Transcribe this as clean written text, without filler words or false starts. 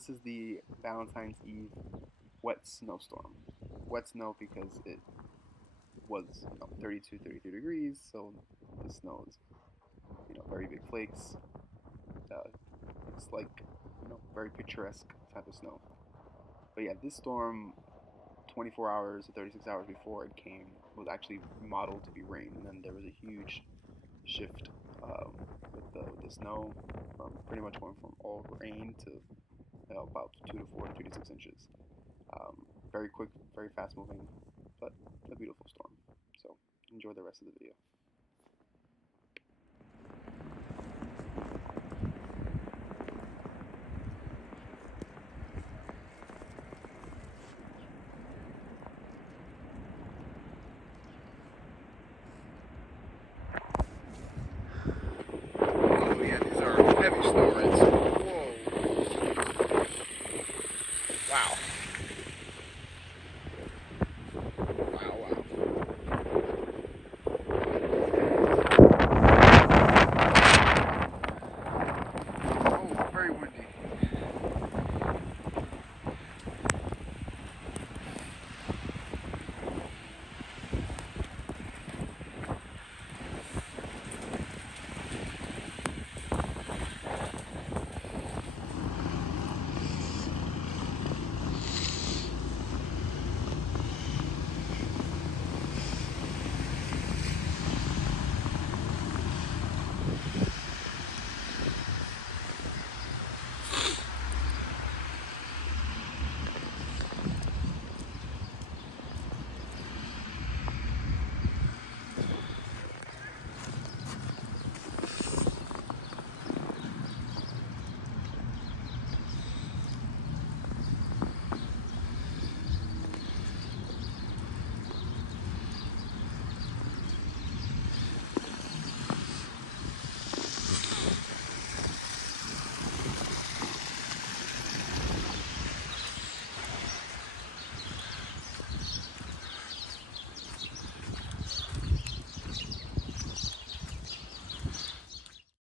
this is the Valentine's Eve wet snowstorm. Wet snow because it was 32, 33 degrees, so the snow is very big flakes. It's like very picturesque type of snow. But yeah, this storm, 24 hours or 36 hours before it came, was actually modeled to be rain, and then there was a huge shift with the snow from pretty much going from all rain to about 2 to 4 to 3 to 6 inches. Very quick, very fast moving, but a beautiful storm. So enjoy the rest of the video. Oh yeah, these are heavy snow rains. Whoa. Wow.